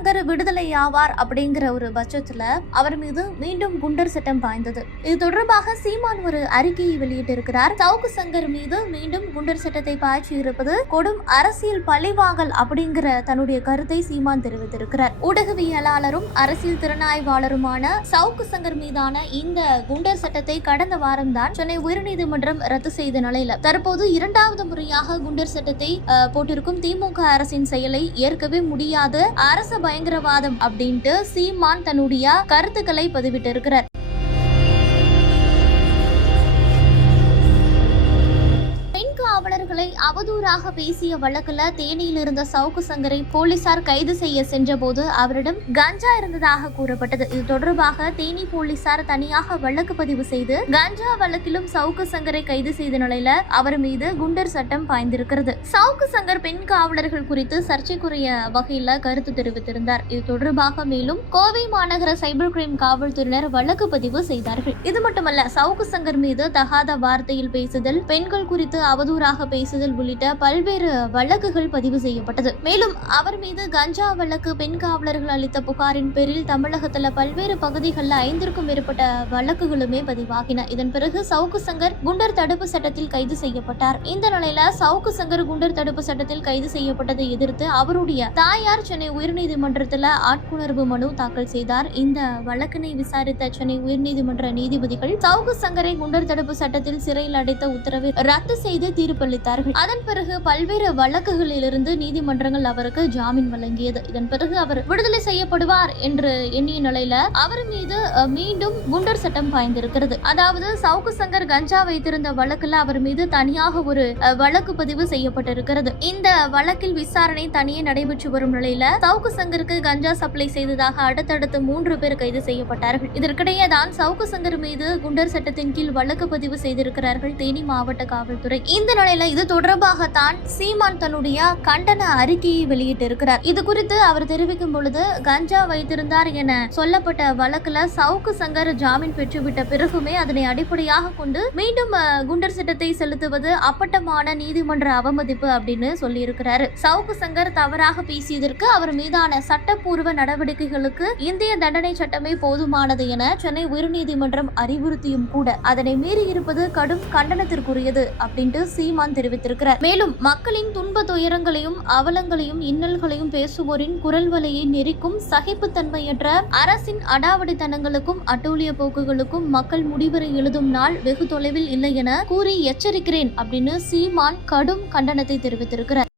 சங்கர் விடுதலை ஆவார் அப்படிங்கிற ஒரு பட்சத்துல அவர் மீது மீண்டும் குண்டர் சட்டம் பாய்ந்தது. இது தொடர்பாக சீமான் ஒரு அறிக்கையை வெளியிட்டிருக்கிறார். சவுக்கு சங்கர் மீது மீண்டும் குண்டர் சட்டத்தை பாய்ச்சி இருப்பது கொடும் அரசியல் பழிவாங்கல் அப்படிங்கிற தன்னுடைய கருத்தை சீமான் தெரிவித்திருக்கிறார். ஊடகவியலாளரும் அரசியல் திறனாய்வாளருமான சவுக்கு சங்கர் மீதான இந்த குண்டர் சட்டத்தை கடந்த வாரம் தான் சென்னை உயர்நீதிமன்றம் ரத்து செய்த நிலையில தற்போது இரண்டாவது முறையாக குண்டர் சட்டத்தை போட்டிருக்கும் திமுக அரசின் செயலை ஏற்கவே முடியாது, அரச பயங்கரவாதம் அப்படின்ட்டு சீமான் தன்னுடைய கருத்துக்களை பதிவிட்டிருக்கிறார். காவலர்களை அவதூறாக பேசிய வழக்குல தேனியில் இருந்த சவுக்கு சங்கரை போலீசார் கைது செய்ய சென்ற போது அவரிடம் கஞ்சா இருந்ததாக கூறப்பட்டது. இது தொடர்பாக தேனி போலீசார் தனியாக வழக்கு பதிவு செய்து கஞ்சா வழக்கிலும் சவுக்கு சங்கரை கைது செய்த நிலையில அவர் மீது குண்டர் சட்டம் பாய்ந்திருக்கிறது. சவுக்கு சங்கர் பெண் காவலர்கள் குறித்து சர்ச்சைக்குரிய வகையில கருத்து தெரிவித்திருந்தார். இது தொடர்பாக மேலும் கோவை மாநகர சைபர் கிரைம் காவல்துறையினர் வழக்கு பதிவு செய்தார்கள். இது மட்டுமல்ல, சவுக்கு சங்கர் மீது தகாத வார்த்தையில் பேசுதல், பெண்கள் குறித்து அவதூறாக பேசுதல் உள்ளிட்ட பல்வேறு வழக்குகள் பதிவு செய்யப்பட்டது. மேலும் அவர் மீது கஞ்சா வழக்கு, பெண் காவலர்கள் அளித்த புகாரின் பேரில் தமிழகத்துல பல்வேறு பகுதிகளில் 5க்கும் மேற்பட்ட வழக்குகளுமே பதிவாகின. இதன் பிறகு சவுக்கு சங்கர் குண்டர் தடுப்பு சட்டத்தில் கைது செய்யப்பட்டார். இந்த நிலையில சவுக்கு சங்கர் குண்டர் தடுப்பு சட்டத்தில் கைது செய்யப்பட்டதை எதிர்த்து அவருடைய தாயார் சென்னை உயர்நீதிமன்றத்தில் ஆட்கொணர்வு மனு தாக்கல் செய்தார். இந்த வழக்கினை விசாரித்த சென்னை உயர்நீதிமன்ற நீதிபதிகள் சவுக்கு சங்கரை குண்டர் தடுப்பு சட்டத்தில் சிறையில் அடைத்த உத்தரவை ரத்து செய்து தீர்ப்பளித்தார்கள். அதன் பிறகு பல்வேறு வழக்குகளிலிருந்து நீதிமன்றங்கள் அவருக்கு ஜாமீன் வழங்கியது. இதன் பிறகு அவர் விடுதலை செய்யப்படுவார் என்று எண்ணிய நிலையில அவர் மீது மீண்டும் குண்டர் சட்டம் பாய்ந்திருக்கிறது. அதாவது சவுக்கு சங்கர் கஞ்சா வைத்திருந்த வழக்குல அவர் மீது தனியாக ஒரு வழக்கு பதிவு செய்யப்பட்டிருக்கிறது. இந்த வழக்கில் விசாரணை தனியே நடைபெற்று வரும் நிலையில சவுக்கு சங்கருக்கு கஞ்சா சப்ளை செய்ததாக அடுத்தடுத்து 3 பேர் கைது செய்யப்பட்டார்கள். இதற்கிடையே தான் சவுக்கு சங்கர் மீது குண்டர் சட்டத்தின் கீழ் வழக்கு பதிவு செய்திருக்கிறார்கள் தேனி மாவட்ட காவல்துறை. இந்த நிலையில இது தொடர்பாகத்தான் சீமான் தன்னுடைய கண்டன அறிக்கையை வெளியிட்டிருக்கிறார். இது குறித்து அவர் தெரிவிக்கும் பொழுது, கஞ்சா வைத்திருந்தார் என சொல்லப்பட்ட வழக்குல சவுக்கு சங்கர் ஜாமீன் பெற்றுவிட்ட பிறகுமே அதனை அடிப்படையாக கொண்டு மீண்டும் குண்டர் சட்டத்தை செலுத்துவது அப்பட்டமான நீதிமன்ற அவமதிப்பு அப்படின்னு சொல்லியிருக்கிறாரு. சவுக்கு சங்கர் தவறாக பேசியதற்கு அவர் மீதான சட்டப்பூர்வ நடவடிக்கைகளுக்கு இந்திய தண்டனை சட்டமே போதுமானது என சென்னை உயர்நீதிமன்றம் அறிவுறுத்தியும் கூட அதனை மீறி இருப்பது கடும் கண்டனத்திற்குரியது அப்படின்ட்டு சீமான் தெரிவித்திருக்கிறார். மேலும் மக்களின் துன்ப துயரங்களையும் அவலங்களையும் இன்னல்களையும் பேசுவோரின் குரல் வலையை நெரிக்கும் சகிப்புத்தன்மையற்ற அரசின் அடாவடித்தனங்களுக்கும் அட்டூழிய போக்குகளுக்கும் மக்கள் முடிவுரை எழுதும் நாள் வெகு தொலைவில் இல்லை என கூறி எச்சரிக்கிறேன் அப்படின்னு சீமான் கடும் கண்டனத்தை தெரிவித்திருக்கிறார்.